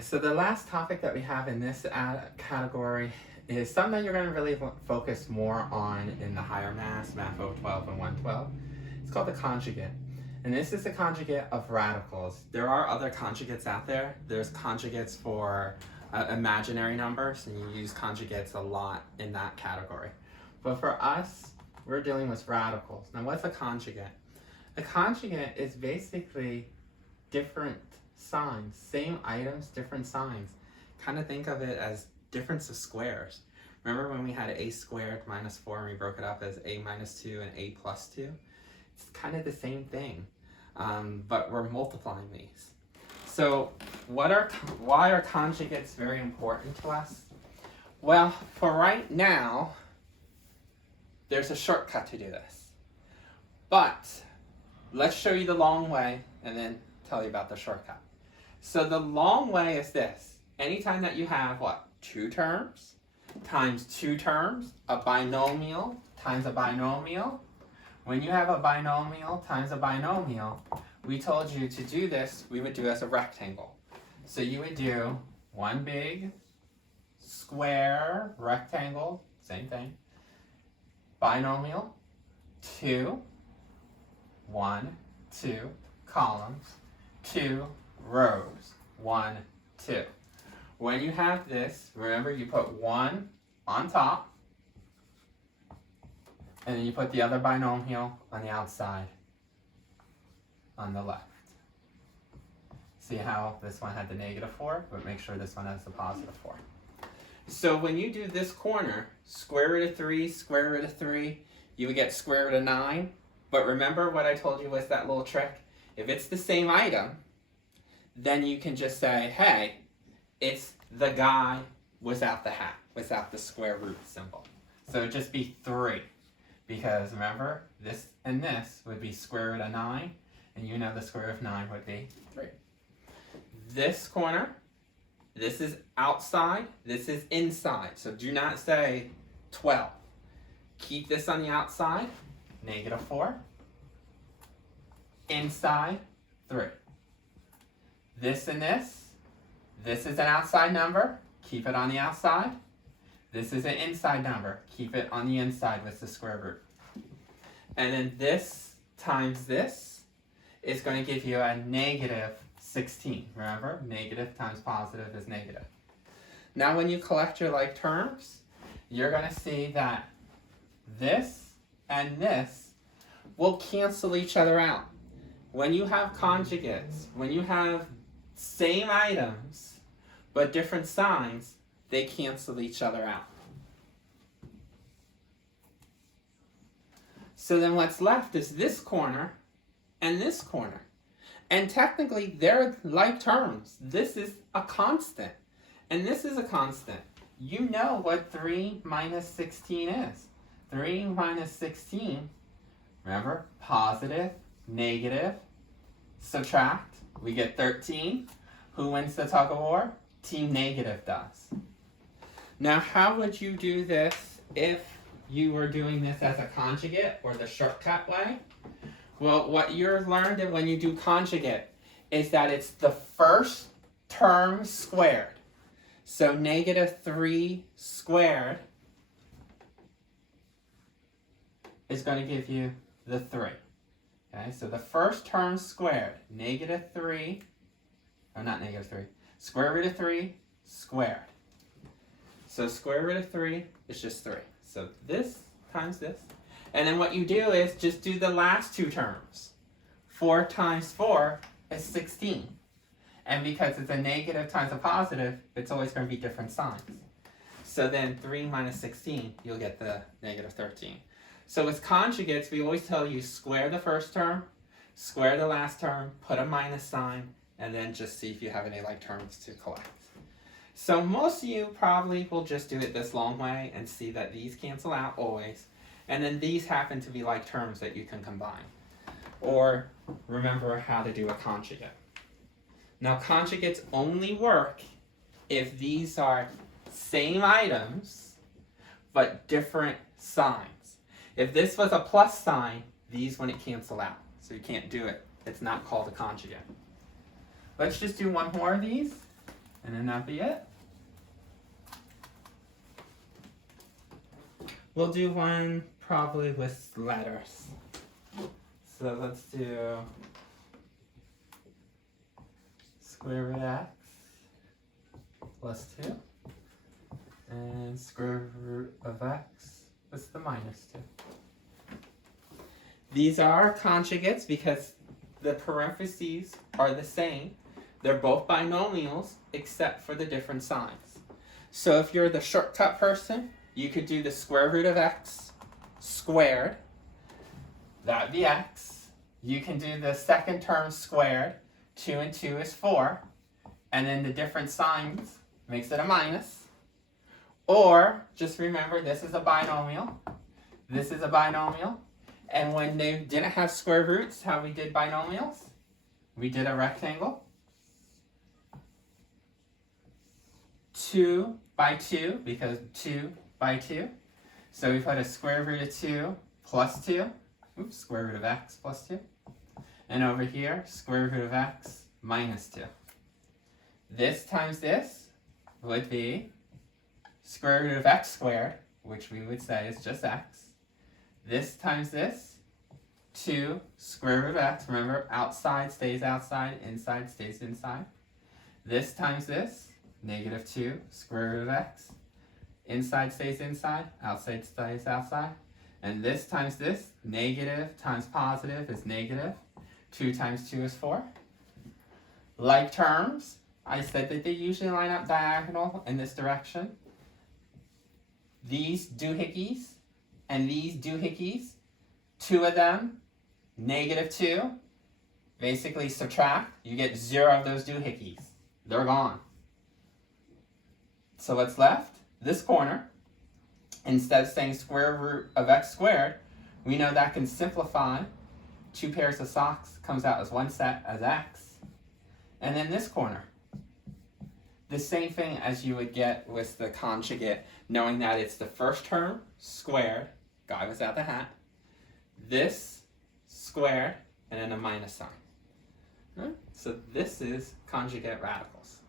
So the last topic that we have in this category is something that you're going to really focus more on in the higher math, Math 012 and 112. It's called the conjugate. And this is the conjugate of radicals. There are other conjugates out there. There's conjugates for imaginary numbers, and you use conjugates a lot in that category. But for us, we're dealing with radicals. Now, what's a conjugate? A conjugate is basically different signs, same items, different signs. Kind of think of it as difference of squares. Remember when we had a squared minus 4 and we broke it up as a minus 2 and a plus 2? It's kind of the same thing, but we're multiplying these. So why are conjugates very important to us? Well, for right now, there's a shortcut to do this. But let's show you the long way and then tell you about the shortcut. So the long way is this. Anytime that you have what? 2 terms times 2 terms, a binomial times a binomial. When you have a binomial times a binomial, we told you to do this, we would do as a rectangle. So you would do one big square rectangle, same thing, binomial, 2, 1, 2 columns, 2 rows, 1, 2. When you have this, remember you put 1 on top, and then you put the other binomial on the outside, on the left. See how this one had the -4, but make sure this one has the +4. So when you do this corner, square root of 3, square root of 3, you would get square root of 9. But remember what I told you was that little trick? If it's the same item, then you can just say, hey, it's the guy without the hat, without the square root symbol. So it'd just be 3. Because remember, this and this would be square root of 9, and you know the square root of 9 would be 3. This corner, this is outside, this is inside. So do not say 12. Keep this on the outside, -4. Inside, 3. This and this is an outside number, keep it on the outside. This is an inside number, keep it on the inside with the square root. And then this times this is going to give you a -16. Remember, negative times positive is negative. Now when you collect your like terms, you're going to see that this and this will cancel each other out. When you have conjugates, when you have same items but different signs, they cancel each other out. So then what's left is this corner and this corner. And technically they're like terms. This is a constant and this is a constant. You know what 3 minus 16 is. 3 minus 16, remember, positive, negative, subtract, we get 13. Who wins the tug of war? Team negative does. Now how would you do this if you were doing this as a conjugate or the shortcut way? Well, what you're learned when you do conjugate is that it's the first term squared. So -3 squared is going to give you the 3. Okay, so the first term squared, -3, or not -3, square root of 3 squared. So square root of 3 is just 3. So this times this. And then what you do is just do the last 2 terms. 4 times 4 is 16. And because it's a negative times a positive, it's always going to be different signs. So then 3 minus 16, you'll get the -13. So with conjugates, we always tell you square the first term, square the last term, put a minus sign, and then just see if you have any like terms to collect. So most of you probably will just do it this long way and see that these cancel out always. And then these happen to be like terms that you can combine. Or remember how to do a conjugate. Now conjugates only work if these are same items but different signs. If this was a plus sign, these wouldn't cancel out. So you can't do it. It's not called a conjugate. Let's just do one more of these, and then And that'll be it. We'll do one probably with letters. So let's do square root x plus 2 and square root of x with the minus 2. These are conjugates because the parentheses are the same. They're both binomials except for the different signs. So if you're the shortcut person, you could do the square root of x squared. That'd be x. You can do the second term squared. 2 and 2 is 4. And then the different signs makes it a minus. Or, just remember, this is a binomial. This is a binomial. And when they didn't have square roots, how we did binomials? We did a rectangle. 2 by 2, because 2 by 2. So we put a square root of 2 plus 2. Oops, square root of x plus 2. And over here, square root of x minus 2. This times this would be square root of x squared, which we would say is just x. This times this, 2 square root of x. Remember, outside stays outside, inside stays inside. This times this, negative 2 square root of x. Inside stays inside, outside stays outside. And this times this, negative times positive is negative. 2 times 2 is 4. Like terms, I said that they usually line up diagonal in this direction. These doohickeys and these doohickeys, 2 of them, negative 2, basically subtract, you get 0 of those doohickeys. They're gone. So what's left? This corner, instead of saying square root of x squared, we know that can simplify. 2 pairs of socks comes out as one set as x. And then this corner, the same thing as you would get with the conjugate, knowing that it's the first term squared, guy was out the hat, this squared, and then a minus sign. So this is conjugate radicals.